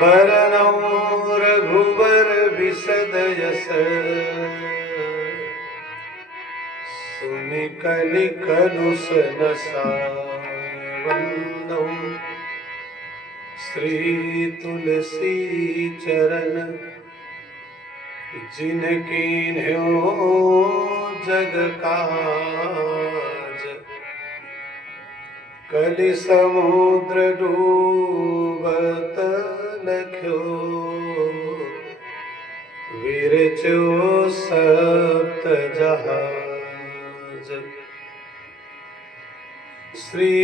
बरनौ Raghubar बिसद yes सुनि कलि कलुष नसावंदौ श्री तुलसी चरण जिनकी जग काज कलि समुद्र डूबत लख्यो विरचो सप्त जहाज। श्री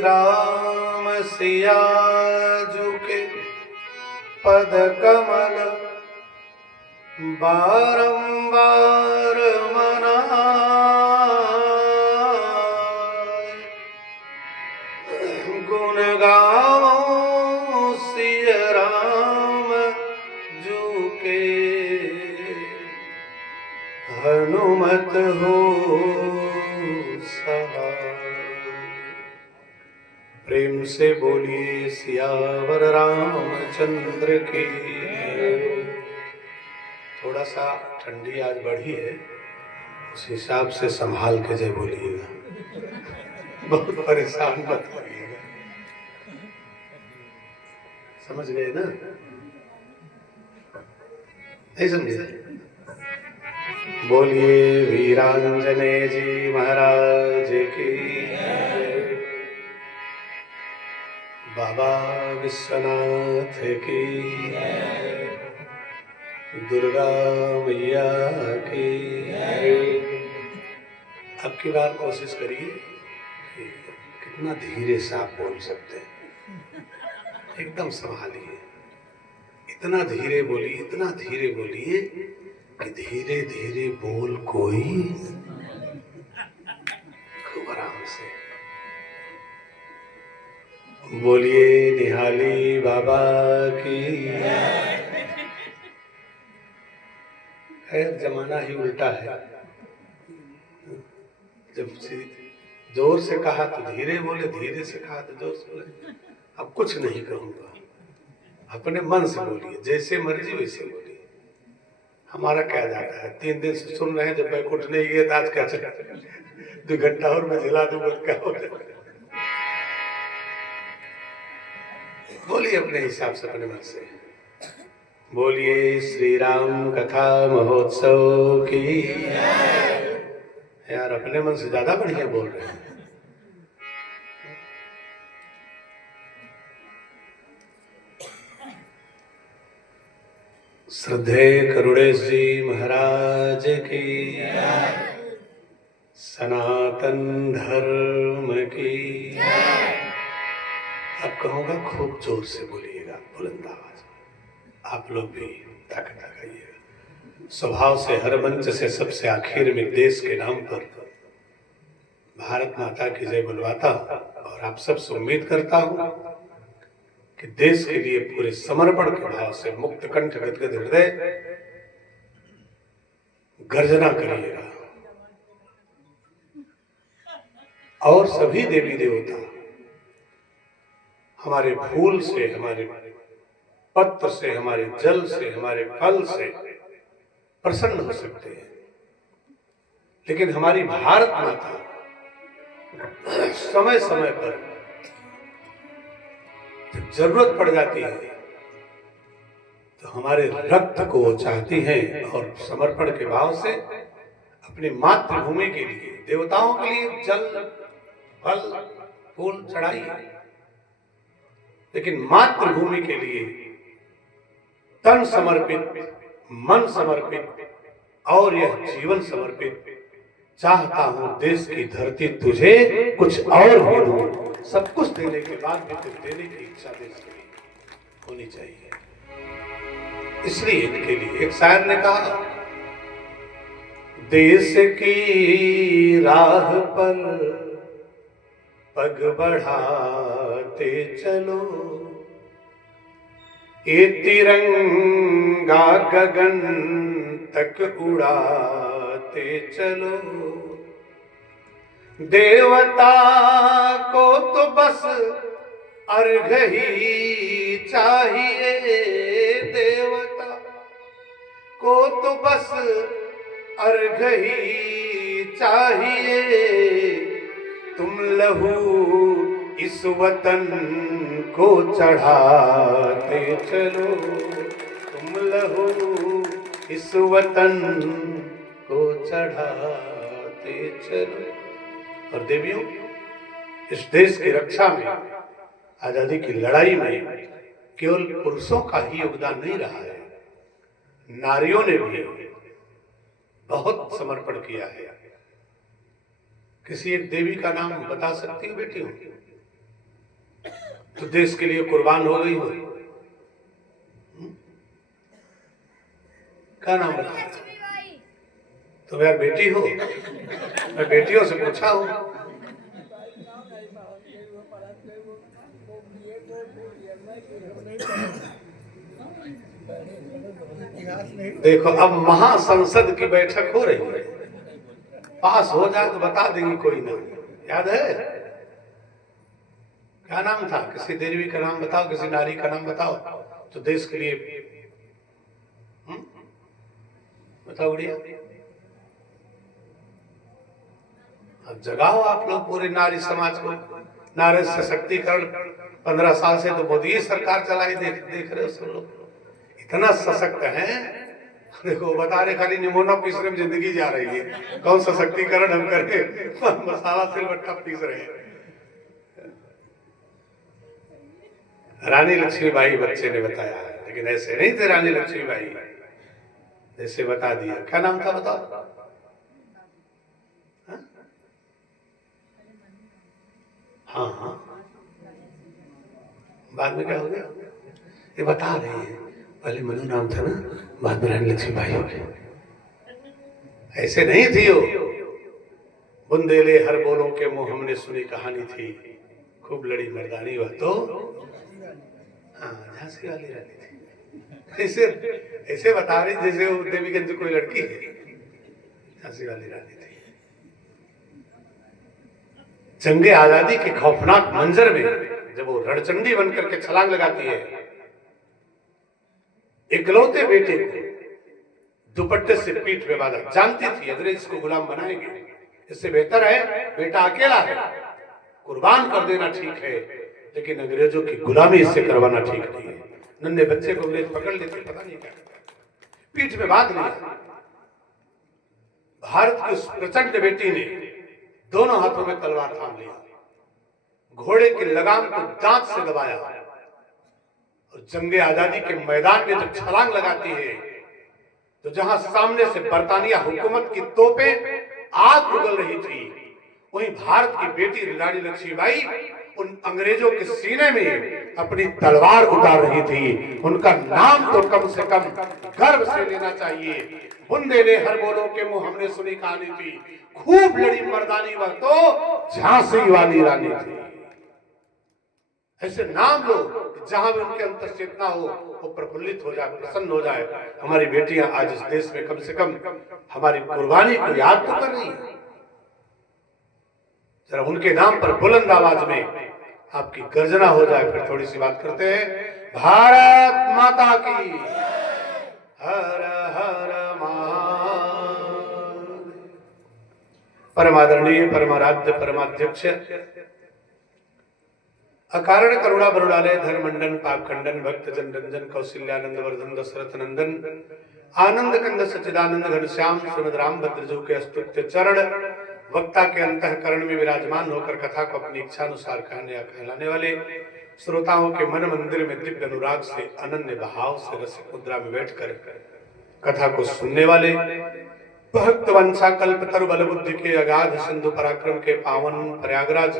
राम सिया जू के पद कमल बारंबार मनाए गुण गाओ सिय राम जू के हनुमत हो सहाय। प्रेम से बोलिए सियावर रामचंद्र की। थोड़ा सा ठंडी आज बढ़ी है, उस हिसाब से संभाल के जय बोलिएगा, बहुत परेशान मत होइएगा। समझ गए ना? नहीं समझे? बोलिए वीरांजनेय जी महाराज की, बाबा विश्वनाथ की, दुर्गा मैया की। अब की बार कोशिश करिए कितना धीरे से आप बोल सकते हैं, एकदम संभालिए, इतना धीरे बोलिए, इतना धीरे बोलिए कि धीरे धीरे बोल कोई खूब आराम से बोलिए। निहाली बाबा की। खैर जमाना ही उल्टा है, जब जोर से कहा तो धीरे बोले, धीरे से कहा तो जोर से बोले। अब कुछ नहीं कहूंगा, अपने मन से बोलिए, जैसे मर्जी वैसे बोलिए। हमारा क्या जाता है, 3 दिन से सुन रहे हैं, जब बैकुंठ नहीं गए तो आज क्या चला 2 घंटा और मैं जिला दूंगा, क्या हो जाए। बोलिए अपने हिसाब से, अपने मन से बोलिए। श्री राम कथा महोत्सव की। यार अपने मन से ज्यादा बढ़िया बोल रहे हैं। श्रद्धेय करुणेश जी महाराज की, सनातन धर्म की। अब कहूँगा खूब जोर से बोलिएगा, बुलंद आवाज, आप लोग भी ताकत लगाइएगा। स्वभाव से हर मंच से सबसे आखिर में देश के नाम पर भारत माता की जय बुलवाता हूँ, और आप सबसे उम्मीद करता हूँ कि देश के लिए पूरे समर्पण के भाव से मुक्त कंठ गदगद हृदय गर्जना करिएगा। और सभी देवी देवता हमारे फूल से, हमारे पत्र से, हमारे जल से, हमारे फल से प्रसन्न हो सकते हैं, लेकिन हमारी भारत माता समय समय पर जब जरूरत पड़ जाती है तो हमारे रक्त को चाहती हैं, और समर्पण के भाव से अपनी मातृभूमि के लिए, देवताओं के लिए जल फल फूल चढ़ाइए, लेकिन मातृभूमि के लिए तन समर्पित, मन समर्पित और यह जीवन समर्पित। चाहता हूं देश की धरती तुझे कुछ और भी दूं, सब कुछ देने के बाद भी कुछ देने की इच्छा देश की होनी चाहिए। इसलिए इनके लिए एक शायर ने कहा, देश की राह पर पग बढ़ाते चलो, ये तिरंगा गगन तक उड़ाते चलो। देवता को तो बस अर्घ ही चाहिए देवता को, तो बस अर्घ ही चाहिए। तुम लहू इस वतन को चढ़ाते चलो, तुम लहू इस वतन को चढ़ाते चलो। और देवियों, इस देश की रक्षा में, आजादी की लड़ाई में केवल पुरुषों का ही योगदान नहीं रहा है, नारियों ने भी बहुत समर्पण किया है। किसी एक देवी का नाम बता सकती हो बेटी हो तो देश के लिए कुर्बान हो गई हो? क्या नाम बता? तुम यार बेटी हो, मैं बेटियों से पूछा हूं। देखो, अब महासंसद की बैठक हो रही है, पास हो जाए तो बता देंगे कोई नाम। याद है क्या नाम था? किसी देवी का नाम बताओ, किसी नारी का नाम बताओ तो देश के लिए बताओ गुड़िया। अब जगाओ आप लोग पूरे नारी समाज को। नारी सशक्तिकरण 15 साल से तो मोदी सरकार चलाई, देख रहे हो सब लोग इतना सशक्त है। देखो बता रहे खाली निमोना पीस रहे में जिंदगी जा रही है, कौन सशक्तिकरण हम करके मसाला सिलबट्टा पीस रहे हैं। रानी लक्ष्मीबाई बच्चे ने बताया है, लेकिन ऐसे नहीं थे रानी लक्ष्मीबाई जैसे बता दिया। क्या नाम था बताओ? हाँ हाँ, बाद में क्या हो गया ये बता रहे हैं। पहले मनु नाम था ना, बाद में रानी लक्ष्मीबाई हो गई। ऐसे नहीं थी वो। बुंदेले हर बोलों के मुंह हमने सुनी कहानी थी, खूब लड़ी मर्दानी वह तो हाँ झांसी वाली रानी थी। ऐसे ऐसे बता रही जैसे वो देवीगंज कोई लड़की है, झांसी वाली रानी थी। जंगे आजादी के खौफनाक मंजर में जब वो रणचंडी बनकर के छलांग लगाती है, इकलौते बेटे को दुपट्टे से पीठ में बांधा, जानती थी अंग्रेज इसको गुलाम बनाएंगे, इससे बेहतर है बेटा अकेला है, कुर्बान कर देना ठीक है, लेकिन अंग्रेजों की गुलामी इससे करवाना ठीक नहीं है। नन्हे बच्चे को अंग्रेज पकड़ लेते, पता नहीं क्या पीठ में बांध लिया। भारत की उस प्रचंड बेटी ने दोनों हाथों में तलवार थाम लिया, घोड़े की लगाम को दांत से दबाया और जंगे आजादी के मैदान में जब छलांग लगाती है तो जहां सामने से बरतानिया हुकूमत की तोपें आग उगल रही थी, वहीं भारत की बेटी रानी लक्ष्मीबाई उन अंग्रेजों के सीने में अपनी तलवार उतार रही थी। उनका नाम तो कम से कम गर्व से लेना चाहिए। बुंदेले हर बोलों के मुंह हमने सुनी कहानी थी, खूब लड़ी मर्दानी वह तो झांसी वाली रानी थी। ऐसे नाम लो जहां भी उनके अंतर चेतना हो वो प्रफुल्लित हो जाए, प्रसन्न हो जाए। हमारी बेटियां आज इस देश में कम से कम हमारी कुर्बानी को याद तो कर रही है। जरा उनके नाम पर बुलंद आवाज में आपकी गर्जना हो जाए। फिर थोड़ी सी बात करते हैं। भारत माता की हर हर महादेव। परमादरणीय परमाराध्य परमाध्यक्ष अकारण करुणा बरुड़ालय धर्मंडन पाप खंडन भक्त जन रंजन कौशल्यानंद वर्धन दशरथ नंदन आनंद कंद सच्चिदानंद घनश्याम श्रीमद राम भद्रजू के अस्तुत्य चरण वक्ता के अंतःकरण में विराजमान होकर कथा को अपनी इच्छा अनुसार कहने या कहलाने वाले श्रोताओं के मन मंदिर में दिव्य अनुराग से अनन्य भाव से रसिक मुद्रा में बैठकर कथा को सुनने वाले भक्त वंशा कल्प तरु बल बुद्धि के अगाध सिंधु पराक्रम के पावन प्रयागराज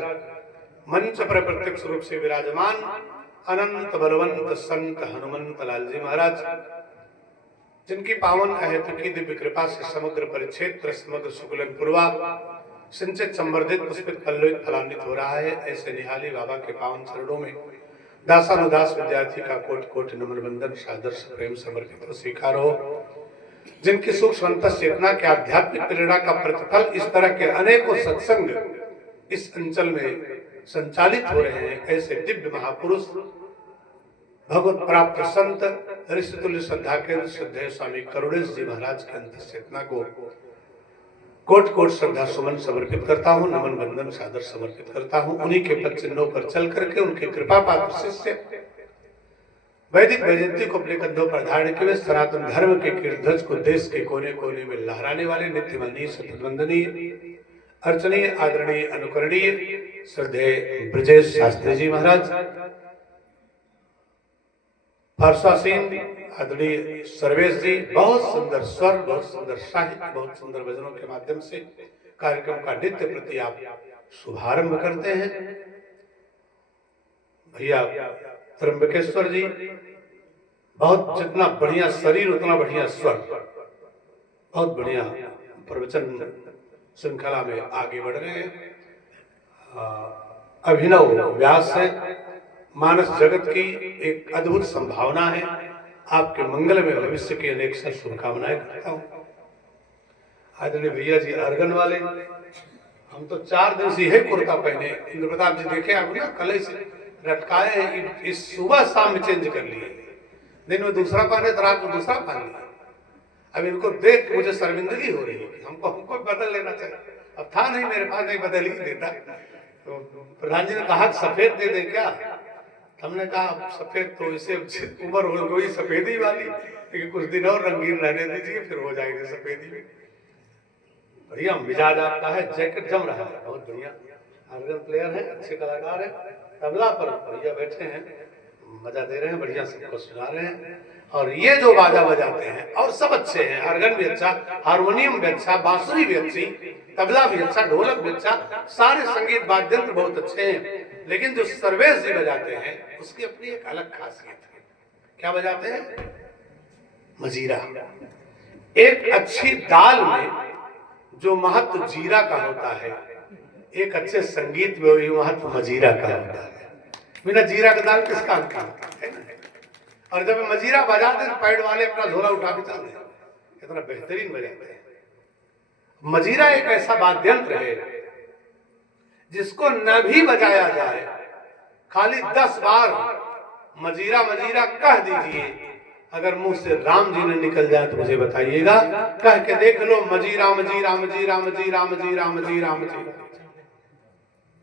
मंच पर प्रत्यक्ष रूप से विराजमान अनंत बलवंत संत हनुमंत लाल जी महाराज, जिनकी पावन अहेतुकी दिव्य कृपा से समग्र परिक्षेत्र समग्र सुकुलन पूर्वा सिंचित संवर्धित पुष्पित पल्लवित फलान्वित हो रहा है। ऐसे निहाली बाबा के पावन चरणों में दासानुदास विद्यार्थी का कोटि कोटि नमन बंदन सादर्श प्रेम समर्पित स्वीकार हो। जिनकी सूक्ष्म चेतना के आध्यात्मिक प्रेरणा का प्रतिफल इस तरह के अनेकों सत्संग इस अंचल में संचालित हो रहे हैं, ऐसे दिव्य महापुरुष भगवत प्राप्त संत ऋषितुल्य श्रद्धा केंद्र श्रद्धेय स्वामी करुणेश जी महाराज के अंत चेतना को कोट कोट श्रद्धा सुमन समर्पित करता हूँ, नमन वंदन सादर समर्पित करता हूँ। उन्हीं के पद चिन्हों पर चल करके उनके कृपा पात्र शिष्य वैदिक वैजयंती को अपने कंधों पर धारण किए सनातन धर्म के कीर्तध्वज को देश के कोने कोने में लहराने वाले नित्य माननीय सतत वंदनीय अर्चनीय आदरणीय अनुकरणीय श्रद्धेय ब्रजेश शास्त्री जी महाराज, फारसासीन आदरणीय सर्वेश जी, बहुत सुंदर स्वर, बहुत सुंदर साहित्य, बहुत सुंदर भजनों के माध्यम से कार्यक्रम का नित्य प्रति आप शुभारंभ करते हैं। भैया त्र्यंबकेश्वर जी, बहुत जितना बढ़िया शरीर उतना बढ़िया स्वर, बहुत बढ़िया प्रवचन श्रृंखला में आगे बढ़ रहे हैं। अभिनव व्यास है, मानस जगत की एक अद्भुत संभावना है। आपके मंगल में भविष्य की अनेक शुभकामनाएं करता हूँ। आदरणीय भैया जी अर्गन वाले, हम तो 4 दिन से है कुर्ता पहने, इंद्र प्रताप जी देखे आप ना, कल से लटकाए हैं, इस सुबह शाम में चेंज कर लिए, दिन में दूसरा पहने तो रात में दूसरा पहन लिया। अब इनको देख मुझे शर्मिंदगी हो रही है, हमको बदल लेना चाहिए। अब था नहीं मेरे पास, नहीं बदल ही देता। तो प्रधान जी ने कहा सफेद दे दें क्या, हमने कहा सफेद तो इसे उम्र हो गई सफेदी वाली, लेकिन कुछ दिन और रंगीन रहने दीजिए, फिर हो जाएगी सफेदी में। बढ़िया मिजाज आपका है, जैकेट जम रहा है, बहुत बढ़िया। ऑर्गन प्लेयर है, अच्छे कलाकार है, तबला पर भैया बैठे हैं, मजा दे रहे हैं, बढ़िया सबको सुना रहे हैं। और ये जो बाजा बजाते हैं और सब अच्छे हैं, ऑर्गन भी अच्छा, हारमोनियम भी अच्छा, बांसुरी भी अच्छी, तबला भी अच्छा, ढोलक भी अच्छा, सारे संगीत वाद्य यंत्र बहुत अच्छे हैं। लेकिन जो सर्वेश जी बजाते हैं उसकी अपनी एक अलग खासियत है। क्या बजाते हैं? मजीरा। एक अच्छी दाल में जो महत्व जीरा का होता है, एक अच्छे संगीत में वही महत्व मजीरा का होता है। बिना जीरा का दाल किस काम का है ना? और जब मजीरा बजाते हैं पैड वाले अपना झोला उठा के चलते हैं, इतना बेहतरीन बजाते हैं। मजीरा एक ऐसा वाद्य यंत्र है जिसको न भी बजाया जाए, खाली 10 बार मजीरा मजीरा कह दीजिए, अगर मुंह से राम जी ने निकल जाए तो मुझे बताइएगा, कह के देख लो, मजीरा मजीरा मजीरा मजीरा मजीरा मजीरा मजीरा,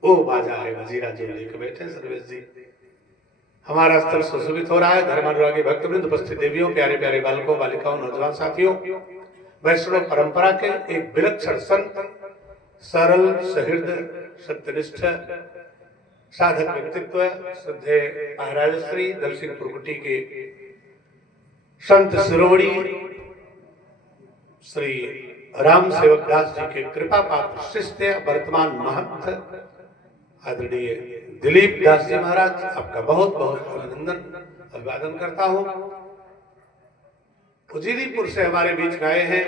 वो बाजा है मजीरा जो लेकर बैठे सर्वेश जी। हमारा स्थल सुशोभित हो रहा है। धर्मानुरागी भक्तवृंद, उपस्थित देवियों, प्यारे प्यारे बालकों बालिकाओं नौजवान साथियों, वैष्णव परंपरा के एक विलक्षण संत, सरल सहृदय सत्यनिष्ठ साधक व्यक्तित्व, श्रद्धेय महाराज श्री दल सिंह पुरकुटी के संत शिरोमणि श्री राम सेवक दास जी के कृपा पात्र शिष्य वर्तमान महंत आदरणीय दिलीप दास जी महाराज, आपका बहुत बहुत अभिनंदन अभिवादन करता हूं। उजिरीपुर से हमारे बीच आए हैं,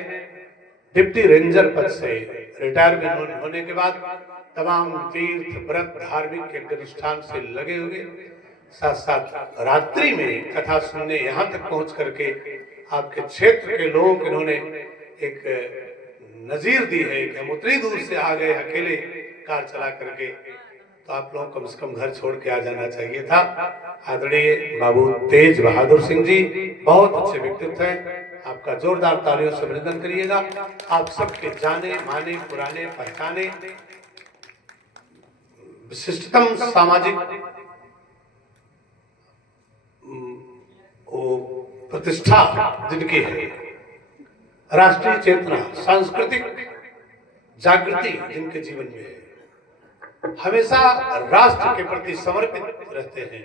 डिप्टी रेंजर पद से रिटायरमेंट होने के बाद तमाम तीर्थ व्रत धार्मिक अनुष्ठान से लगे हुए, साथ साथ रात्रि में कथा सुनने यहाँ तक पहुंच करके आपके क्षेत्र के लोग इन्होंने एक नजीर दी है कि हम उतनी दूर से आ गए अकेले कार चला करके, तो आप लोगों को कम से कम घर छोड़ के आ जाना चाहिए था। आदरणीय बाबू तेज बहादुर सिंह जी, बहुत अच्छे व्यक्तित्व हैं, आपका जोरदार तालियों से अभिनंदन करिएगा। आप सबके जाने माने पुराने पहचाने विशिष्टतम सामाजिक प्रतिष्ठा जिनकी है, राष्ट्रीय चेतना, सांस्कृतिक जागृति जिनके जीवन में है, हमेशा राष्ट्र के प्रति समर्पित रहते हैं।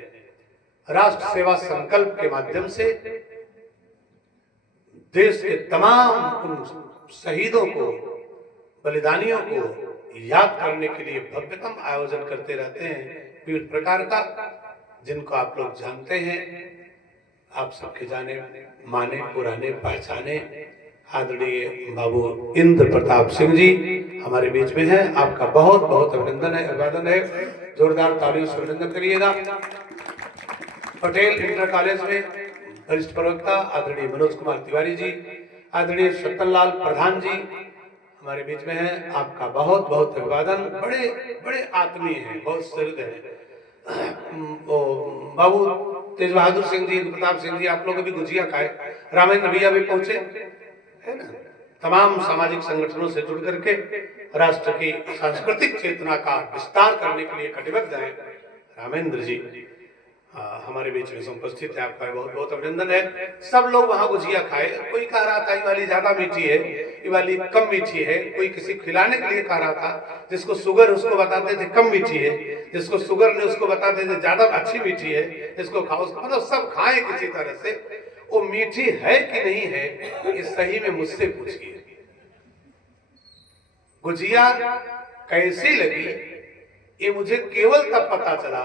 राष्ट्र सेवा संकल्प के माध्यम से देश के तमाम उन शहीदों को, बलिदानियों को याद करने के लिए भव्यतम आयोजन करते रहते हैं विभिन्न प्रकार का, जिनको आप लोग जानते हैं, आप सबके जाने माने पुराने पहचाने। आदरणीय बाबू इंद्र प्रताप सिंह जी हमारे बीच में हैं, आपका बहुत बहुत अभिनंदन है, अभिवादन है, जोरदार तालियों से अभिनंदन करिएगा। पटेल इंटर कॉलेज में वरिष्ठ प्रवक्ता आदरणीय मनोज कुमार तिवारी जी, आदरणीय सत्तनलाल प्रधान जी, हमारे बीच में है, आपका बहुत बहुत अभिवादन। बड़े बड़े आत्मीय हैं, बहुत सहृदय हैं। ओ बाबू तेज बहादुर सिंह जी, प्रताप सिंह जी, आप लोग भी गुजिया खाए। रामेंद्र भैया भी पहुंचे है ना। तमाम सामाजिक संगठनों से जुड़ करके राष्ट्र की सांस्कृतिक चेतना का विस्तार करने के लिए कटिबद्ध हैं रामेंद्र जी। हमारे बीच में उपस्थित है, आपका बहुत बहुत अभिनंदन है। सब लोग वहां गुजिया खाए। कोई कह रहा था ये वाली ज्यादा मीठी है, ये वाली कम मीठी है। कोई किसी खिलाने के लिए कह रहा था, जिसको शुगर उसको बताते थे कम मीठी है, जिसको शुगर ने उसको बताते थे ज्यादा अच्छी मीठी है, जिसको खाओ मतलब सब खाए किसी तरह से। वो मीठी है कि नहीं है ये सही में मुझसे पूछिए। गुजिया कैसी लगी ये मुझे केवल तब पता चला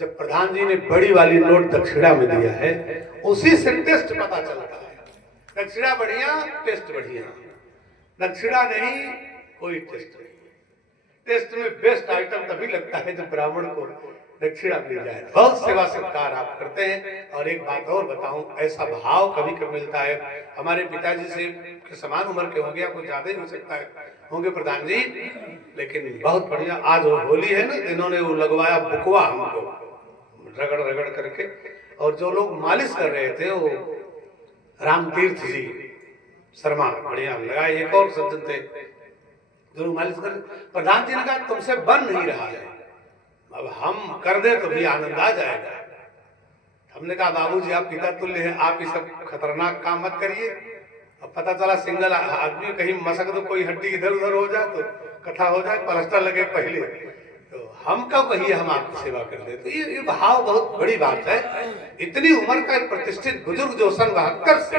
जब प्रधान जी ने बड़ी वाली नोट दक्षिणा में दिया है। उसी से टेस्ट पता चलता है। दक्षिणा बढ़िया, टेस्ट बढ़िया। दक्षिणा नहीं, कोई टेस्ट नहीं। टेस्ट में बेस्ट आइटम तभी लगता है जब ब्राह्मण को दक्षिणा मिल जाए। बहुत सेवा सत्कार आप करते हैं। और एक बात और बताऊं, ऐसा भाव कभी कभी मिलता है। हमारे पिताजी से के समान उम्र के होंगे, आपको ज्यादा ही हो सकता है होंगे प्रधान जी, लेकिन बहुत बढ़िया। आज होली है ना, इन्होंने वो लगवाया बुकवा हमको रगड़ रगड़ करके। और जो लोग मालिश कर रहे थे वो राम तीर्थ जी शर्मा, बढ़िया लगाए। एक और सज्जन थे जो मालिश कर। प्रधान जी ने कहा तुमसे बन नहीं रहा है, अब हम कर दे तो भी आनंद आ जाएगा। हमने कहा बाबूजी आप पिता तुल्य हैं, आप ये सब खतरनाक काम मत करिए। अब पता चला सिंगल आदमी कहीं मसक दो, कोई हड्डी इधर उधर हो जाए तो कथा हो जाए, प्लास्टर लगे पहले, तो हम कब कहिए हम आपकी सेवा कर दे। तो ये भाव बहुत बड़ी बात है। इतनी उम्र का एक प्रतिष्ठित बुजुर्ग जो सन 72 से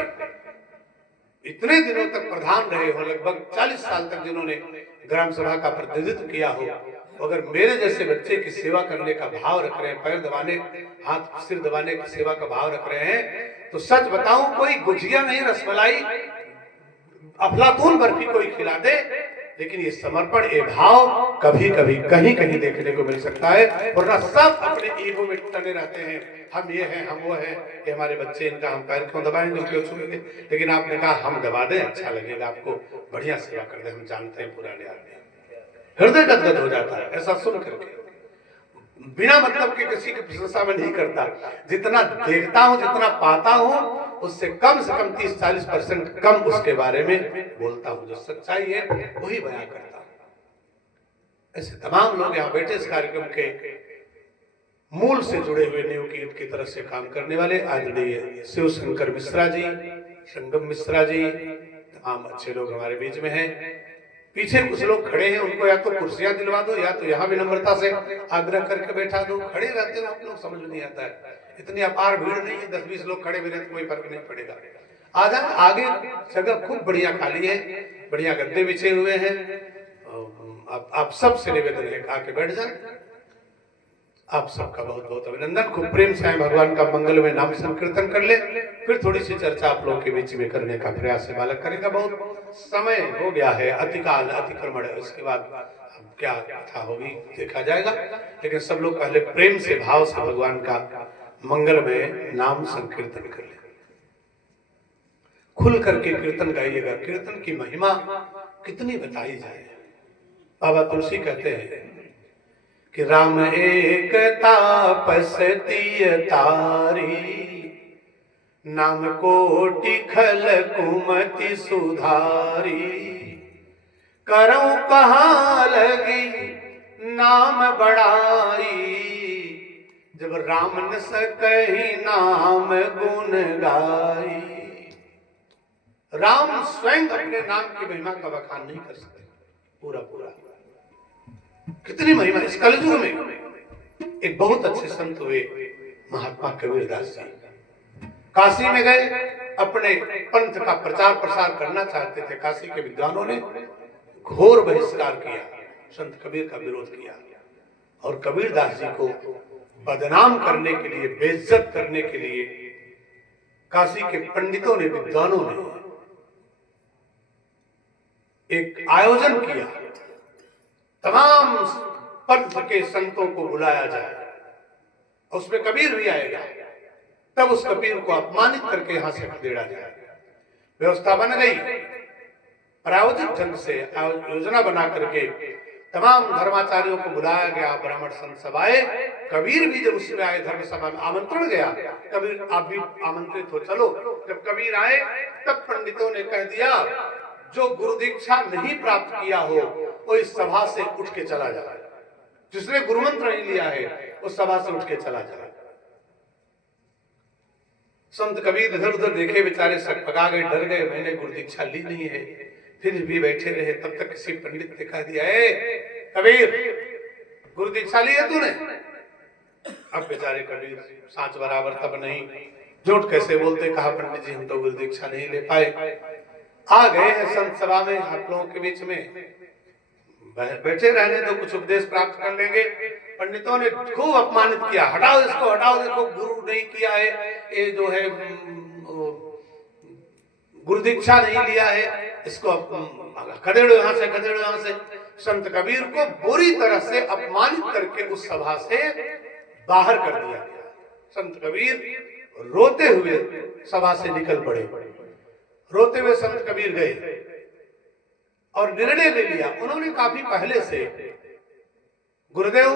इतने दिनों तक प्रधान रहे हो, लगभग 40 साल तक जिन्होंने ग्राम सभा का प्रतिनिधित्व किया हो, अगर मेरे जैसे बच्चे की सेवा करने का भाव रख रहे हैं, पैर दबाने हाथ सिर दबाने की सेवा का भाव रख रहे हैं, तो सच बताऊं कोई गुजिया नहीं, रसमलाई अफलातून बर्फी कोई खिला दे, लेकिन ये समर्पण ये भाव कभी कभी कहीं कहीं देखने को मिल सकता है। वरना सब अपने ईगो में टने रहते हैं, हम ये हैं हम वो हैं, ये हमारे बच्चे, इनका हम पैर क्यों दबाएंगे, क्यों छूएंगे। लेकिन आपने कहा हम दबा दें, अच्छा लगेगा आपको, बढ़िया सेवा कर दे। हम जानते हैं पुराने आदमी, हृदय गदगद हो जाता है ऐसा सुन करके। बिना मतलब के किसी की प्रशंसा में नहीं करता, जितना देखता हूं जितना पाता हूं उससे कम से कम 30-40% कम उसके बारे में बोलता हूं। जो सच्चाई है वही बयां करता हूं। ऐसे तमाम लोग यहाँ बैठे इस कार्यक्रम के मूल से जुड़े हुए नींव की ईंट की तरह से काम करने वाले आदरणीय शिव शंकर मिश्रा जी, संगम मिश्रा जी, तमाम अच्छे लोग हमारे बीच में हैं। पीछे कुछ लोग खड़े हैं, उनको या तो कुर्सियां दिलवा दो या तो यहाँ विनम्रता से आग्रह करके बैठा दो। खड़े रहते हैं आप लोग, समझ में नहीं आता है। इतनी अपार भीड़ नहीं है, 10-20 लोग खड़े भी रहते कोई फर्क नहीं पड़ेगा। आ जाए आगे, जगह खूब बढ़िया खाली है, बढ़िया गद्दे बिछे हुए हैं। आप सबसे निवेदन है आके बैठ जाए। आप सबका बहुत बहुत अभिनंदन। खूब प्रेम से भगवान का मंगल में नाम संकीर्तन कर ले, फिर थोड़ी सी चर्चा आप लोगों के बीच में करने का प्रयास है बालक करेगा। बहुत समय हो गया है, अतिकाल अतिक्रमण, इसके बाद क्या कथा होगी देखा जाएगा। लेकिन सब लोग पहले प्रेम से भाव से भगवान का मंगल में नाम संकीर्तन कर ले, खुल करके कीर्तन गाइएगा। कीर्तन की महिमा कितनी बताई जाए। बाबा तुलसी कहते हैं कि राम एक तापसती तारी, नाम कोटि खल कुमति सुधारी, करऊं कहाँ लगी नाम बड़ाई, जब राम न सकहि नाम गुण गाई। राम स्वयं अपने नाम की महिमा का बखान नहीं कर सकते पूरा पूरा। कितनी महिमा इस कलयुग में। एक बहुत अच्छे संत हुए महात्मा कबीरदास जी, काशी में गए, अपने पंथ का प्रचार प्रसार करना चाहते थे। काशी के विद्वानों ने घोर बहिष्कार किया, संत कबीर का विरोध किया, और कबीरदास जी को बदनाम करने के लिए, बेइज्जत करने के लिए काशी के पंडितों ने, विद्वानों ने एक आयोजन किया। तमाम पंथ के संतों को बुलाया जाए, उसमें कबीर भी आएगा, तब उस कबीर को अपमानित करके यहां से खदेड़ा जाए। व्यवस्था बन गई। प्रायोजित ढंग से योजना बना करके तमाम धर्माचार्यों को बुलाया गया, ब्राह्मण संत सब आए। कबीर भी जब उसमें आए, धर्म सभा में आमंत्रण गया, कबीर आप भी आमंत्रित हो चलो। जब कबीर आए तब पंडितों ने कह दिया जो गुरु दीक्षा नहीं प्राप्त किया हो वो इस सभा से उठ के चला जाए, जिसने गुरु मंत्र नहीं लिया है उस सभा से उठ के चला जाए। संत कबीर इधर उधर देखे, बेचारे सकपका गए, डर गए, मैंने गुरु दीक्षा ली नहीं है, फिर भी बैठे रहे। तब तक किसी पंडित ने कह दिया, कबीर गुरु दीक्षा ली है तूने? अब बेचारे कबीर सांच बराबर तब नहीं, झूठ कैसे बोलते। कहा पंडित जी हम तो गुरु दीक्षा नहीं ले पाए। आ गए हैं संत सभा में, आप लोगों के बीच में बैठे रहने तो कुछ उपदेश प्राप्त कर लेंगे। पंडितों ने खूब अपमानित किया, हटाओ इसको, हटाओ, देखो गुरु नहीं किया है, ये जो है गुरु दीक्षा नहीं लिया है, इसको खदेड़ो यहाँ से, खदेड़ो यहाँ से। संत कबीर को बुरी तरह से अपमानित करके उस सभा से बाहर कर दिया गया। संत कबीर रोते हुए सभा से निकल पड़े। रोते हुए संत कबीर गए और निर्णय ले लिया। उन्होंने काफी पहले से गुरुदेव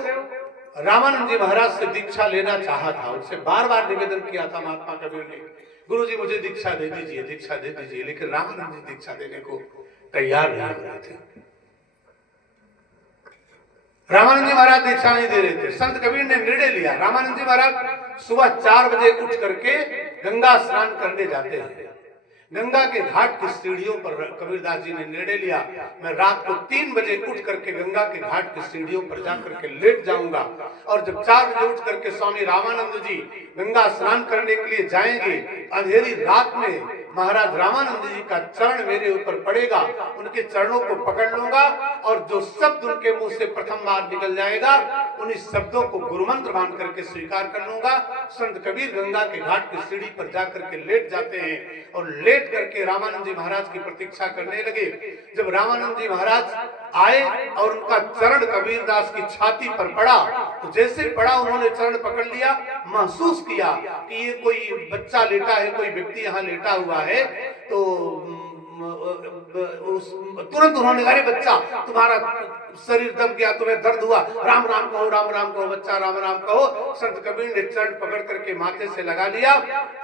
रामानंद जी महाराज से दीक्षा लेना चाहा था, उनसे बार बार निवेदन किया था महात्मा कबीर ने, गुरु जी मुझे दीक्षा दे दीजिए, दीक्षा दे दीजिए। लेकिन रामानंद जी दीक्षा देने को तैयार नहीं हो रहे थे। रामानंद जी महाराज दीक्षा नहीं दे रहे थे। संत कबीर ने निर्णय लिया। रामानंद जी महाराज सुबह 4 बजे उठ करके गंगा स्नान करने जाते हैं। गंगा के घाट की सीढ़ियों पर कबीरदास जी ने निर्णय लिया, मैं रात को 3 बजे उठ करके गंगा के घाट की सीढ़ियों पर जाकर के लेट जाऊंगा, और जब 4 बजे उठ करके स्वामी रामानंद जी गंगा स्नान करने के लिए जाएंगे, अंधेरी रात में महाराज रामानंद जी का चरण मेरे ऊपर पड़ेगा, उनके चरणों को पकड़ लूंगा और जो शब्द उनके मुंह से प्रथम बार निकल जाएगा उन्हीं शब्दों को गुरुमंत्र मान करके स्वीकार कर लूंगा। संत कबीर गंगा के घाट की सीढ़ी पर जाकर के लेट जाते हैं और लेट करके रामानंद जी महाराज की प्रतीक्षा करने लगे। जब रामानंद जी महाराज आए और उनका चरण कबीरदास की छाती पर पड़ा, तो जैसे पड़ा उन्होंने चरण पकड़ लिया, महसूस किया कि ये कोई बच्चा लेटा है, कोई व्यक्ति यहाँ लेटा हुआ है। तो तुरंत उन्होंने कहा, अरे बच्चा तुम्हारा शरीर दब गया, तुम्हें दर्द हुआ, राम राम कहो, राम राम कहो, बच्चा राम राम कहो। संत कबीर ने चरण पकड़ करके माथे से लगा लिया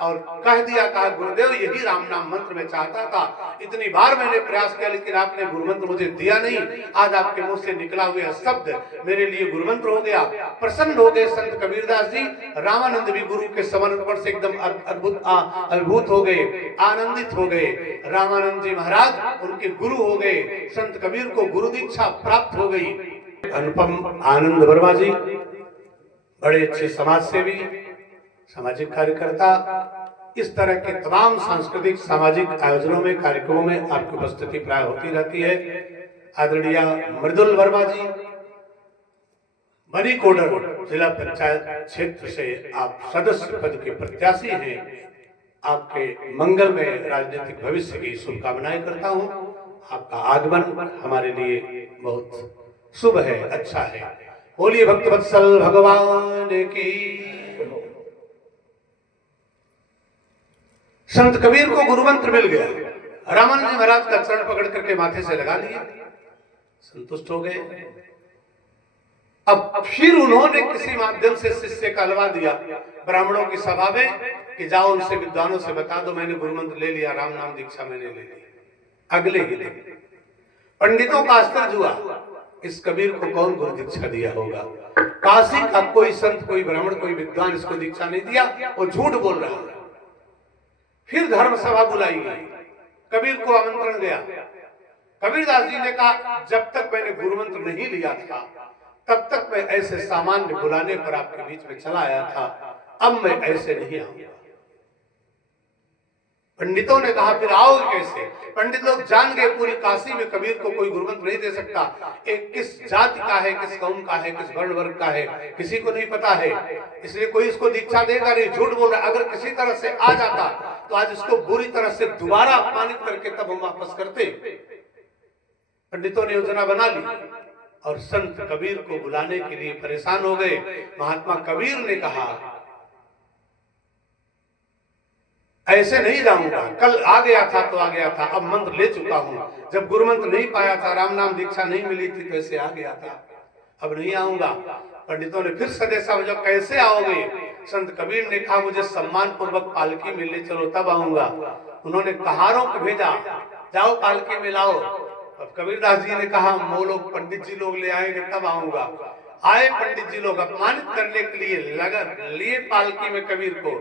और कह दिया, कहा गुरुदेव यही राम नाम मंत्र मैं चाहता था, इतनी बार मैंने प्रयास किया लेकिन आपने गुरु मंत्र मुझे दिया नहीं, आज आपके मुंह से निकला हुआ शब्द मेरे लिए गुरु मंत्र हो गया। प्रसन्न हो गए संत कबीरदास जी। रामानंद भी गुरु के समर्पण से एकदम अद्भुत हो गए, आनंदित हो गए। रामानंद जी महाराज उनके गुरु हो गए। संत कबीर को गुरु दीक्षा प्राप्त हो गई। अनुपम आनंद वर्मा जी बड़े अच्छे समाज सेवी, सामाजिक कार्यकर्ता, इस तरह के तमाम सांस्कृतिक सामाजिक आयोजनों में, कार्यक्रमों में आपकी उपस्थिति प्राय होती रहती है। आदरणीय मृदुल वर्मा जी मणिकोडर जिला पंचायत क्षेत्र से आप सदस्य पद के प्रत्याशी हैं। आपके मंगलमय राजनीतिक भविष्य की शुभकामनाएं करता हूं। आपका आगमन हमारे लिए बहुत शुभ है, अच्छा है। बोलिए भक्तवत्सल भगवान की। संत कबीर को गुरु मंत्र मिल गया। रामानंद जी महाराज का चरण पकड़ करके माथे से लगा लिया, संतुष्ट हो गए। अब फिर उन्होंने किसी माध्यम से शिष्य का अलवा दिया ब्राह्मणों की सभा में कि जाओ उनसे विद्वानों से बता दो मैंने गुरु मंत्र ले लिया, राम नाम दीक्षा मैंने ले ली। अगले ही दिन पंडितों का आश्चर्य हुआ, इस कबीर को कौन गुरु दीक्षा दिया होगा? काशी का कोई संत, कोई ब्राह्मण, कोई विद्वान इसको दीक्षा नहीं दिया, वो झूठ बोल रहा है। फिर धर्म सभा बुलाई गई, कबीर को आमंत्रण गया। कबीरदास जी ने कहा जब तक मैंने गुरु मंत्र नहीं लिया था तब तक मैं ऐसे सामान्य बुलाने पर आपके बीच में चला आया था, अब मैं ऐसे नहीं आऊंगा। पंडितों ने कहा फिर आओगे कैसे? पंडित लोग जान गए पूरी काशी में कबीर को कोई गुरु मंत्र नहीं दे सकता। एक किस जाति का है, किस कौम का है, किस वर्ण वर्ग का है, किसी को नहीं पता है, इसलिए कोई इसको दीक्षा देगा नहीं, झूठ बोल रहा है। अगर किसी तरह से आ जाता तो आज इसको बुरी तरह से दोबारा अपमानित करके तब हम वापस करते। पंडितों ने योजना बना ली और संत कबीर को बुलाने के लिए परेशान हो गए। महात्मा कबीर ने कहा ऐसे नहीं जाऊंगा। कल आ गया था तो आ गया था, अब मंत्र ले चुका हूं। जब गुरु मंत्र नहीं पाया था, राम नाम दीक्षा नहीं मिली थी, तो ऐसे आ गया था, अब नहीं आऊंगा। पंडितों ने फिर सदेशा भेजा, कैसे आओगे? संत कबीर ने कहा मुझे सम्मान पूर्वक पालकी में ले चलो, तब आऊंगा। उन्होंने कहारों को भेजा, जाओ पालकी में लाओ। अब कबीरदास जी ने कहा वो लोग पंडित जी लोग ले आएंगे तब आऊंगा। आए पंडित जी लोग अपमानित करने के लिए लगा लिए पालकी में कबीर को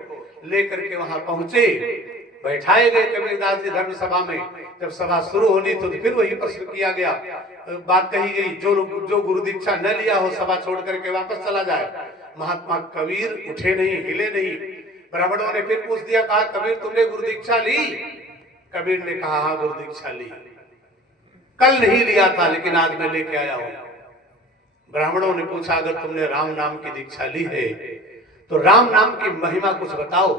लेकर के वहां पहुंचे, बैठाए गए कबीरदास जी धर्म सभा में। जब सभा शुरू होनी तो फिर वही प्रश्न किया गया, बात कही गई, जो गुरु दीक्षा न लिया हो सभा छोड़ करके वापस चला जाए। महात्मा कबीर उठे नहीं, हिले नहीं। ब्राह्मणों ने फिर पूछ दिया, कहा कबीर तुमने गुरु दीक्षा ली? कबीर ने कहा हाँ गुरु दीक्षा ली, कल नहीं लिया था लेकिन आज मैं लेके आया हूं। ब्राह्मणों ने पूछा अगर तुमने राम नाम की दीक्षा ली है तो राम नाम की महिमा कुछ बताओ।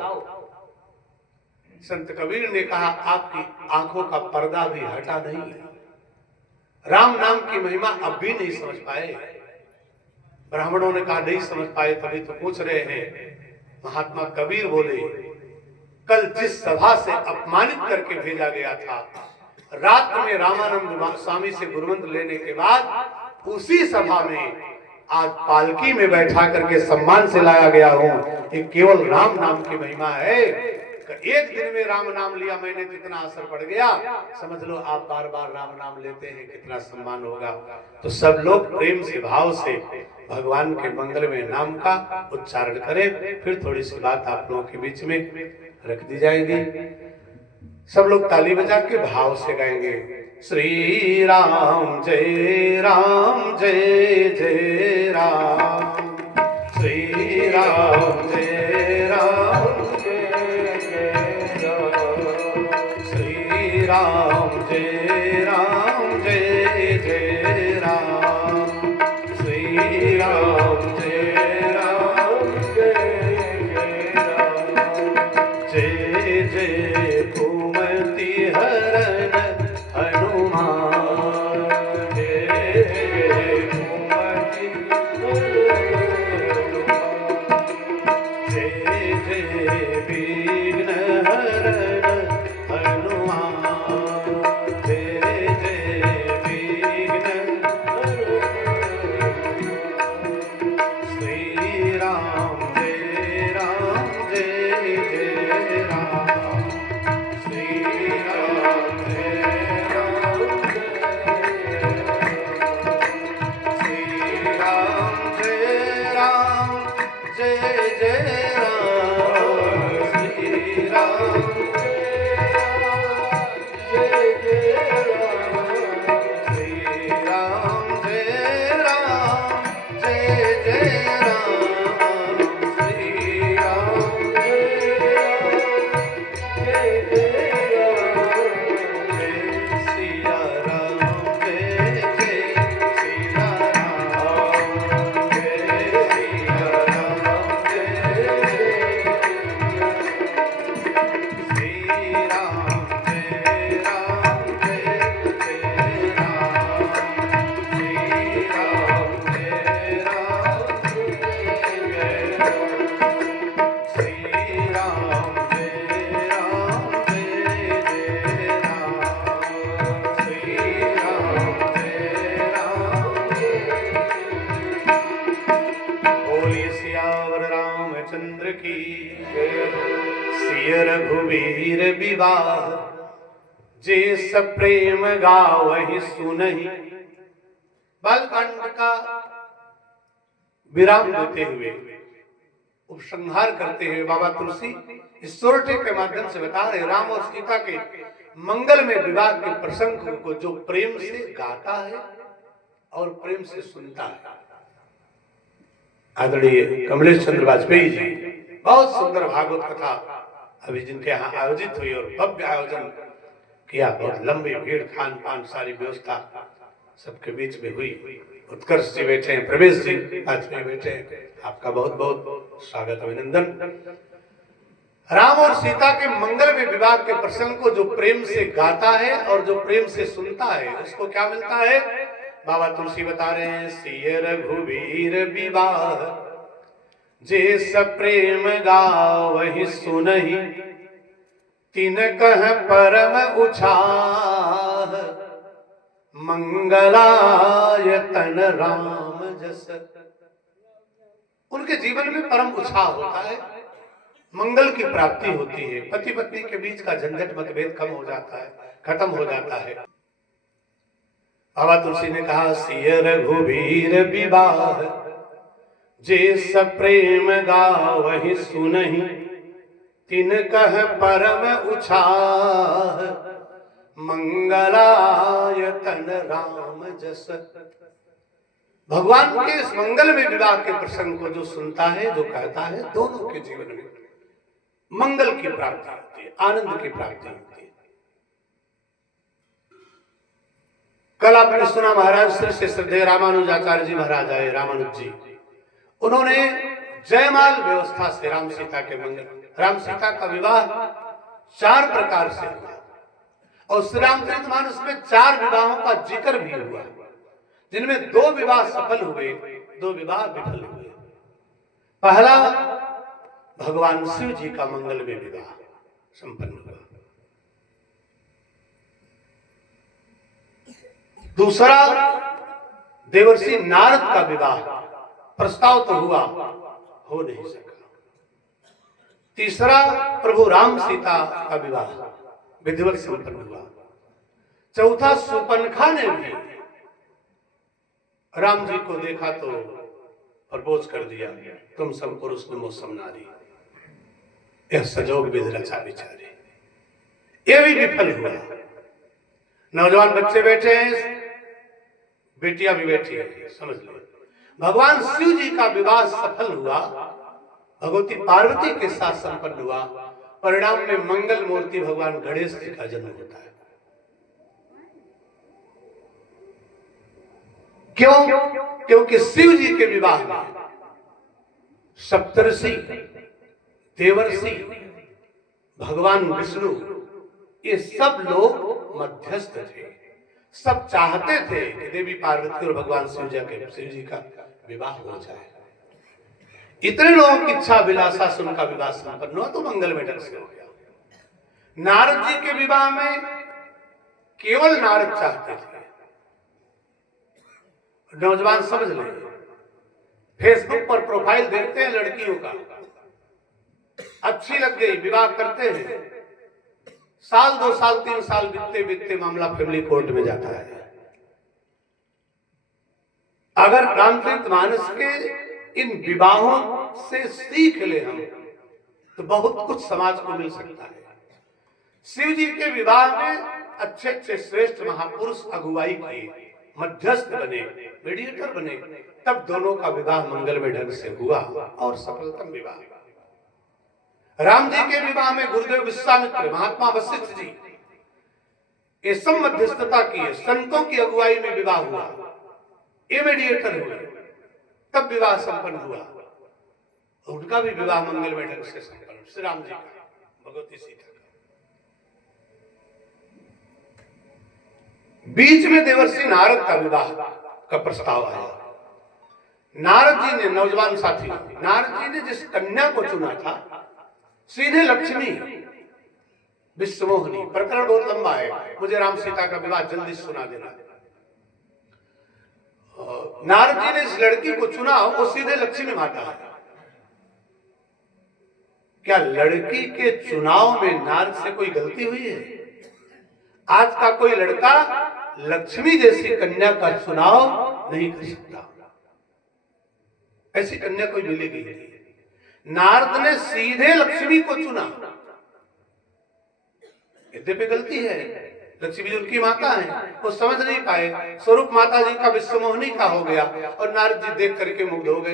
संत कबीर ने कहा आपकी आंखों का पर्दा भी हटा नहीं, राम नाम की महिमा अब भी नहीं समझ पाए। ब्राह्मणों ने कहा नहीं समझ पाए तभी तो पूछ रहे हैं। महात्मा कबीर बोले, कल जिस सभा से अपमानित करके भेजा गया था, रात में रामानंद स्वामी से गुरुमंत्र लेने के बाद उसी सभा में आज पालकी में बैठा करके सम्मान से लाया गया हूं। ये केवल राम नाम की महिमा है। एक दिन में राम नाम लिया मैंने, कितना असर पड़ गया। समझ लो आप बार बार राम नाम लेते हैं, कितना सम्मान होगा। तो सब लोग प्रेम से भाव से भगवान के मंगल में नाम का उच्चारण करें। फिर थोड़ी सी बात आप लोगों के बीच में रख दी जाएगी। सब लोग ताली बजा के भाव से गाएंगे, श्री राम जय राम जय जय राम, श्री राम जय राम जय जय राम, श्री राम जय राम जय जय राम, श्री राम जय राम जय जय राम, जय जय कुमति हरण हनुमान, जय जय कुमति जय जय विघ्न हरण हनुमान, जय जय विघ्न श्री राम जय राम जय जय राम, श्री राम जय राम श्री राम जय राम जय जय राम, श्री राम जय जय राम, श्री राम जय राम जय जय राम, श्री राम जय जय राम, जय सिया राम जय जय सिया राम, जय सिया राम जय श्री राम जय राम जय जय राम, श्री राम जय राम जय जय राम, श्री राम जय राम जय जय राम, श्री राम जय राम बोलिए सियावर रामचंद्र की जय। सिय रघुवीर विवाह जे सब प्रेम गावहि सुनहि। बालकांड का विराम देते हुए उपसंहार करते हुए बाबा तुलसी इस सोरठे के माध्यम से बता रहे, राम और सीता के मंगल में विवाह के प्रसंग को जो प्रेम से गाता है और प्रेम से सुनता है। आदरणीय कमलेश चंद्र वाजपेयी जी बहुत सुंदर भागवत कथा अभी जिनके यहाँ आयोजित हुई और भव्य आयोजन किया, बहुत लंबी भीड़, खान पान सारी व्यवस्था सबके बीच में हुई। उत्कर्ष जी बैठे हैं, प्रवेश जी वाजपेयी बैठे हैं, आपका बहुत बहुत स्वागत अभिनंदन। राम और सीता के मंगल में विवाह के प्रसंग को जो प्रेम से गाता है और जो प्रेम से सुनता है उसको क्या मिलता है? बाबा तुलसी बता रहे हैं, सिय रघुवीर विवाह जे सब प्रेम गावहि सुनहि। तीन कह परम उछाह मंगलायतन राम जस। उनके जीवन में परम उत्साह होता है, मंगल की प्राप्ति होती है, पति पत्नी के बीच का झंझट मतभेद कम हो जाता है, खत्म हो जाता है। बाबा तुलसी ने कहा सिय रघुवीर विवाह जे सप्रेम गावहि सुनहि तिन कह परम उछाह मंगलायतन राम जस। भगवान के इस मंगल में विवाह के प्रसंग को जो सुनता है, जो कहता है, दोनों के जीवन में मंगल की प्राप्ति होती है, आनंद की प्राप्ति होती है। कल आपने सुना महाराज श्री श्रद्धेय रामानुजाचार्य जी महाराज आए, रामानुज जी, उन्होंने जयमाल व्यवस्था से राम सीता के मंगल, राम सीता का विवाह 4 प्रकार से हुआ और श्री रामचरितमानस में 4 विवाहों का जिक्र भी हुआ, जिनमें 2 विवाह सफल हुए, 2 विवाह विफल हुए। पहला भगवान शिव जी का मंगल में विवाह संपन्न हुआ। दूसरा देवर्षि नारद का विवाह, प्रस्ताव तो हुआ, हो नहीं सका। तीसरा प्रभु राम सीता का विवाह विधिवत संपन्न हुआ। चौथा सुपनखा ने भी राम जी को देखा तो प्रपोज कर दिया, तुम सम पुरुष नमो सम नारी, यह संजोग विधि रचा विचारे। यह भी विफल हुआ। नौजवान बच्चे बैठे हैं, बेटियां भी बैठी है, समझ लो। भगवान शिव जी का विवाह सफल हुआ, भगवती पार्वती के साथ संपन्न हुआ। परिणाम में मंगल मूर्ति भगवान गणेश जी का जन्म होता है। क्यों? क्योंकि शिव जी के विवाह में सप्तर्षि, देवर्षि, भगवान विष्णु, ये सब लोग मध्यस्थ थे। सब चाहते थे कि देवी पार्वती और भगवान शिव जी का विवाह हो जाए। इतने लोगों की इच्छा विलासा से उनका विवाह संपन्न हुआ तो मंगल में ढंग से हो गया। नारद जी के विवाह में केवल नारद चाहते थे। नौजवान समझ ले, फेसबुक पर प्रोफाइल देखते हैं लड़कियों का, अच्छी लग गई, विवाह करते हैं, साल 2 साल 3 साल बीतते बीतते मामला फैमिली कोर्ट में जाता है। अगर रामचरितमानस के इन विवाहों से सीख ले हम तो बहुत कुछ समाज को मिल सकता है। शिव जी के विवाह में अच्छे अच्छे श्रेष्ठ महापुरुष अगुवाई किए, मध्यस्थ बने, मीडिएटर बने, तब दोनों का विवाह मंगल में ढंग से हुआ और सफलतम विवाह। राम जी के विवाह में गुरुदेव विश्वामित्र, महात्मा वशिष्ठ जी ये सब मध्यस्थता की, संतों की अगुवाई में विवाह हुआ, ये मीडिएटर हुए, तब विवाह संपन्न हुआ। उनका भी विवाह मंगल में ढंग से संपन्न, श्री राम जी का, भगवती सीता का। बीच में देवर्षि नारद का विवाह का प्रस्ताव आया। नारद जी ने, नौजवान साथी, नारद जी ने जिस कन्या को चुना था, सीधे लक्ष्मी विश्वमोहिनी, प्रकरण बहुत लंबा है, मुझे राम सीता का विवाह जल्दी सुना देना। नारद जी ने इस लड़की को चुना, वो सीधे लक्ष्मी माता है। क्या लड़की के चुनाव में नारद से कोई गलती हुई है? आज का कोई लड़का लक्ष्मी जैसी कन्या का चुनाव नहीं कर सकता, ऐसी कन्या कोई मिलेगी नहीं। नारद ने सीधे लक्ष्मी को चुना, इतने पे गलती है। लक्ष्मी जी उनकी माता है, वो समझ नहीं पाए, स्वरूप माता जी का विश्वमोहिनी का हो गया और नारद जी देख करके मुग्ध हो गए,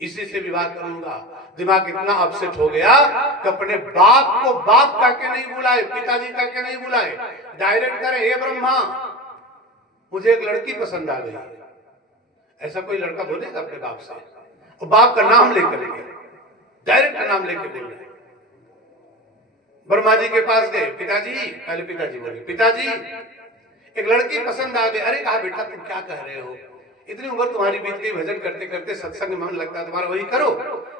इसी से विवाह करूंगा। दिमाग इतना अपसेट हो गया कि अपने बाप को बाप करके नहीं बुलाए, पिताजी करके नहीं बुलाए, डायरेक्ट करे, हे ब्रह्मा मुझे एक लड़की पसंद आ गई। ऐसा कोई लड़का बोलेगा अपने बाप से? और बाप का नाम लेकर, डायरेक्ट नाम लेकर बोल रहे। ब्रह्मा जी के पास गए, पिताजी, पहले पिताजी बोले, पिताजी एक लड़की पसंद आ गई। अरे कहा बेटा तुम क्या कह रहे हो, इतनी उम्र तुम्हारी बीत गई, भजन करते करते सत्संग में मन लगता है तुम्हारा, वही करो,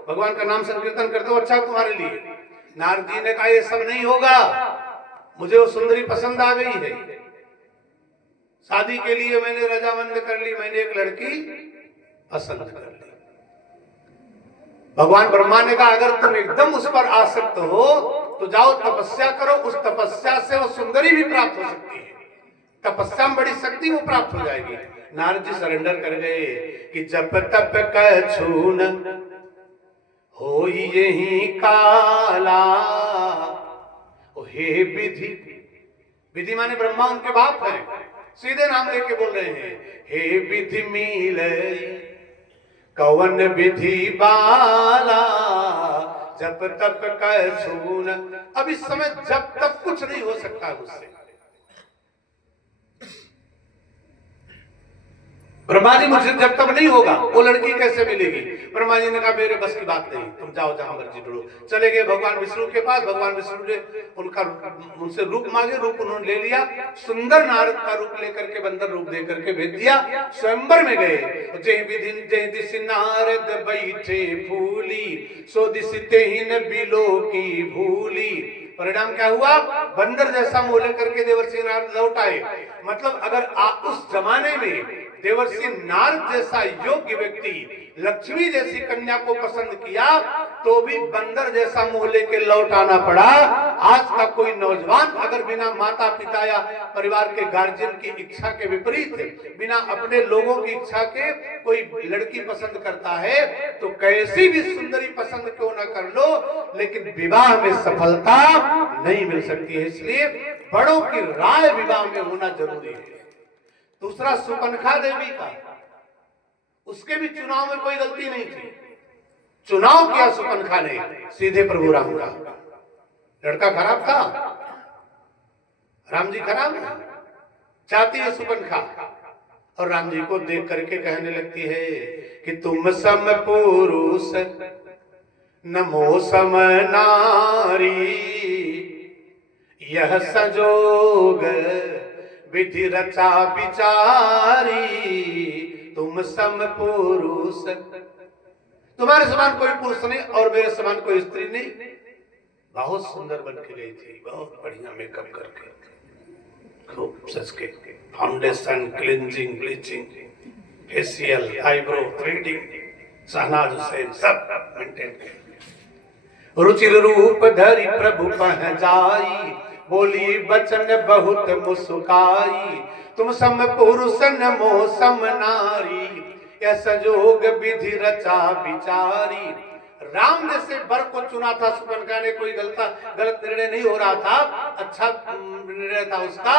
भगवान का नाम संकीर्तन करते हो, अच्छा तुम्हारे लिए। नारद जी ने कहा ये सब नहीं होगा, मुझे वो सुंदरी पसंद आ गई है, शादी के लिए मैंने रजामंद कर ली, मैंने एक लड़की पसंद कर ली। भगवान ब्रह्मा ने कहा अगर तुम एकदम उस पर आसक्त हो तो जाओ तपस्या करो, उस तपस्या से वो सुंदरी भी प्राप्त हो सकती है, तपस्या में बड़ी शक्ति वो प्राप्त हो जाएगी। नारद जी सरेंडर कर गए कि जप तप कछु न हो यही काला, हे विधि, विधि माने ब्रह्मा उनके बाप हैं, सीधे नाम लेके बोल रहे हैं, हे विधि मिल कवन विधि बाला, जब तप कछु न। अब इस समय जब तक कुछ नहीं हो सकता मुझसे। ब्रह्मा जी मुझसे जब तक नहीं होगा वो लड़की कैसे मिलेगी? ब्रह्मा जी ने कहा मेरे बस की बात नहीं, तुम जाओ जहां मर्जी ढूंढो। चले गए भगवान विष्णु के पास, भगवान विष्णु ने उनसे रूप मांगे, रूप उन्होंने ले लिया, सुंदर नारद का रूप लेकर के बंदर रूप दे करके भेज दिया। स्वयंवर में गए, जय विधि जय दिश नारद बैठे फूली, सो दिश तेहि न बिलो की भूली। परिणाम क्या हुआ? बंदर जैसा मुंह लेकर के देवर्षि नारद लौट आए। मतलब अगर आप उस जमाने में देवर्षि नारद जैसा योग्य व्यक्ति लक्ष्मी जैसी कन्या को पसंद किया तो भी बंदर जैसा मुंह लेके लौट आना पड़ा। आज का कोई नौजवान अगर बिना माता पिता या परिवार के गार्जियन की इच्छा के विपरीत, बिना अपने लोगों की इच्छा के कोई लड़की पसंद करता है तो कैसी भी सुंदरी पसंद क्यों ना कर लो, लेकिन विवाह में सफलता नहीं मिल सकती है। इसलिए बड़ों की राय विवाह में होना जरूरी है। दूसरा सुपनखा देवी का, उसके भी चुनाव में कोई गलती नहीं थी। चुनाव किया सुपनखा ने सीधे प्रभु राम का। लड़का खराब था, राम जी खराब चाहती है सुपनखा, और राम जी को देख करके कहने लगती है कि तुम सम पुरुष नमो सम नारी, यह संजोग विधि रचा विचारी, तुम सम पुरुष, तुम्हारे समान कोई पुरुष नहीं और मेरे समान कोई स्त्री नहीं। बहुत सुंदर बन के गई थी, बहुत बढ़िया मेकअप करके, खूब सज के, foundation, cleansing, bleaching, facial, eyebrow, threading, Shahnaz Husain सब मेंटेन किया। रुचिर रूप धरि प्रभु पह जाई, बोली बचन बहुत मुस्काई, तुम सम पुरुष नमो सम नारी, यह संजोग विधि रचा विचारी। राम जैसे वर को चुना था सुपनखा ने, कोई गलत निर्णय नहीं हो रहा था, अच्छा निर्णय था उसका,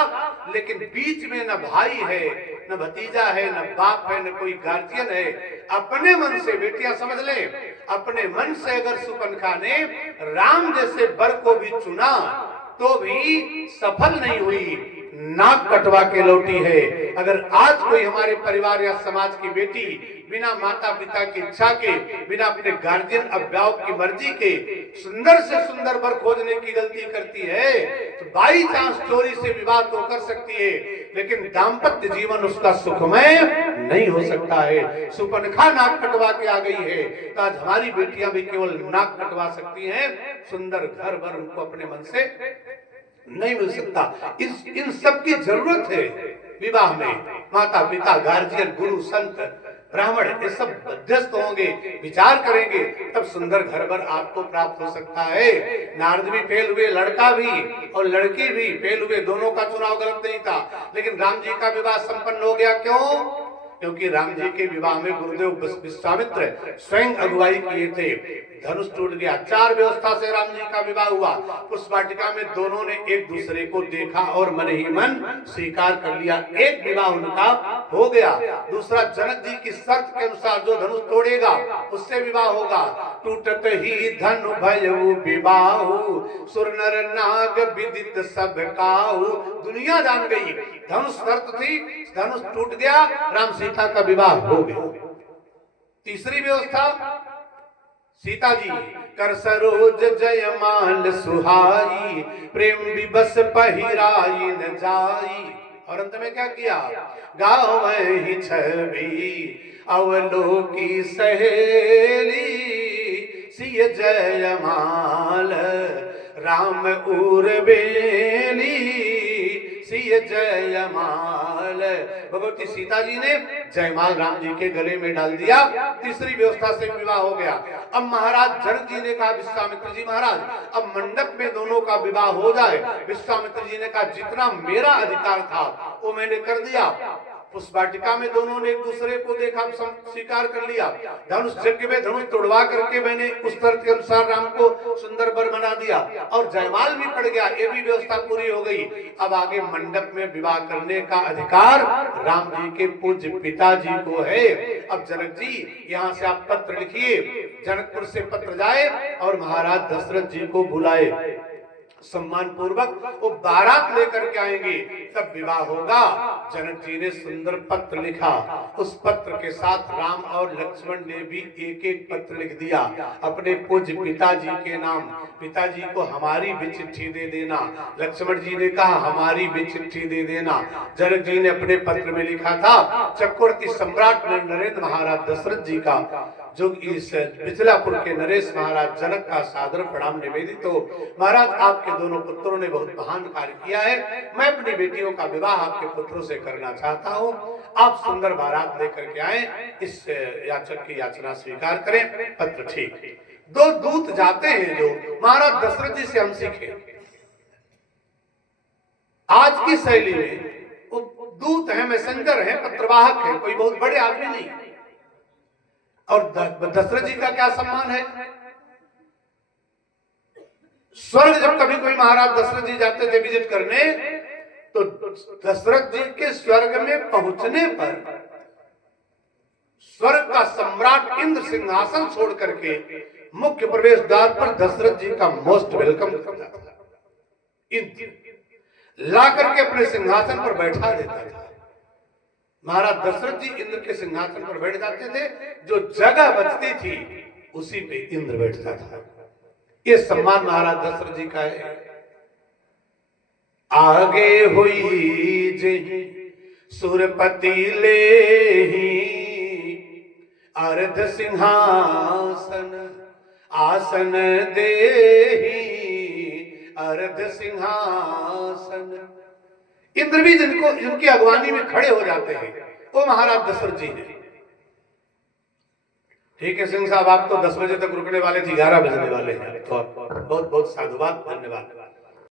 लेकिन बीच में न भाई है, न भतीजा है, न बाप है, न कोई गार्जियन है। अपने मन से, बेटियां समझ ले, अपने मन से अगर सुपनखा ने राम जैसे वर को भी चुना तो भी सफल नहीं हुई, नाक कटवा के लौटी है। अगर आज कोई हमारे परिवार या समाज की बेटी बिना माता पिता की इच्छा के, बिना अपने गार्जियन अभिभावक की मर्जी के सुंदर से सुंदर वर खोजने की गलती करती है तो बाई चांस चोरी से विवाह तो कर सकती है, लेकिन दाम्पत्य जीवन उसका सुखमय नहीं हो सकता है। सुपनखा नाक कटवा के आ गई है तो आज हमारी बेटियां भी केवल नाक कटवा सकती हैं, सुंदर घर भर उनको अपने मन से नहीं मिल सकता। इन सब की जरूरत है विवाह में। माता पिता, गार्जियन, गुरु, संत, ब्राह्मण ये सब मध्यस्थ होंगे, विचार करेंगे, तब सुंदर घर भर आपको प्राप्त हो सकता है। नारद भी फेल हुए, लड़का भी और लड़की भी फेल हुए, दोनों का चुनाव गलत नहीं था, लेकिन राम जी का विवाह संपन्न हो गया। क्यों? क्योंकि राम जी के विवाह में गुरुदेव विश्वामित्र स्वयं अगुवाई किए थे। धनुष टूट गया, चार व्यवस्था से राम जी का विवाह हुआ। पुष्प वाटिका में दोनों ने एक दूसरे को देखा और मन ही मन स्वीकार कर लिया, एक विवाह उनका हो गया। दूसरा, जनक जी की शर्त के अनुसार जो धनुष तोड़ेगा उससे विवाह होगा। टूटत ही धनु भयउ विवाहु, सुर नर नाग विदित सब काहू। दुनिया जान गई धनुष शर्त थी, धनुष टूट गया, राम सीता का विवाह हो गया। तीसरी व्यवस्था, सीता जी कर सरोज जयमाल सुहाई, प्रेम विबस पहिराई न जाई। और अंत में क्या किया? गाँव ही छवि अवलोकी सहेली, सिय जयमाल राम उर्वेली सिय जयमाल। भगवती सीता जी ने जयमाल राम जी के गले में डाल दिया। तीसरी व्यवस्था से विवाह हो गया। अब महाराज जनक जी ने कहा विश्वामित्र जी महाराज अब मंडप में दोनों का विवाह हो जाए। विश्वामित्र जी ने कहा जितना मेरा अधिकार था वो मैंने कर दिया। उस वाटिका में दोनों ने एक दूसरे को देखा, स्वीकार कर लिया। धनुष यज्ञ में धनुष तोड़वा करके मैंने उस तरह के अनुसार राम को सुंदर वर बना दिया और जयमाल भी पड़ गया। ये भी व्यवस्था पूरी हो गई। अब आगे मंडप में विवाह करने का अधिकार राम जी के पूज्य पिताजी को है। अब जनक जी यहाँ से आप पत्र लिखिए, जनकपुर से पत्र जाए और महाराज दशरथ जी को बुलाए, सम्मान पूर्वक वो बारात लेकर के आएंगे, तब विवाह होगा। जनक जी ने सुंदर पत्र लिखा। उस पत्र के साथ राम और लक्ष्मण ने भी एक एक पत्र लिख दिया अपने पूज्य पिताजी के नाम। पिताजी को हमारी भी चिट्ठी दे देना। लक्ष्मण जी ने कहा हमारी भी चिट्ठी दे देना। जनक जी ने अपने पत्र में लिखा था चक्रवर्ती सम्राट नरेंद्र महाराज दशरथ जी का, जो इस मिथिलापुर के नरेश महाराज जनक का सादर प्रणाम निवेदित हो। महाराज आपके दोनों पुत्रों ने बहुत महान कार्य किया है। मैं अपनी बेटियों का विवाह आपके पुत्रों से करना चाहता हूँ। आप सुंदर बारात लेकर के आए, इस याचक की याचना स्वीकार करें। पत्र ठीक। दो दूत जाते हैं जो महाराज दशरथ जी से हम सीखे। आज की शैली में वो दूत है, मैसेंजर है, पत्रवाहक है, कोई बहुत बड़े आदमी नहीं। और दशरथ जी का क्या सम्मान है। स्वर्ग जब कभी कोई महाराज दशरथ जी जाते थे विजिट करने, तो दशरथ जी के स्वर्ग में पहुंचने पर स्वर्ग का सम्राट इंद्र सिंहासन छोड़ करके मुख्य प्रवेश द्वार पर दशरथ जी का मोस्ट वेलकम करता था। इंद्र ला करके अपने सिंहासन पर बैठा देता था। महाराज दशरथ जी इंद्र के सिंहासन पर बैठ जाते थे, जो जगह बचती थी उसी पे इंद्र बैठता था। ये सम्मान महाराज दशरथ जी का है। आगे हुई जही सुरपति ले अर्ध सिंहासन आसन देही अर्ध सिंहासन। इंद्र भी जिनकी अगवानी में खड़े हो जाते हैं वो महाराज दशरथ जी ने। ठीक है सिंह साहब, आप तो 10 बजे तक रुकने वाले थे, 11 बजने वाले हैं। तो बहुत बहुत साधुवाद, धन्यवाद।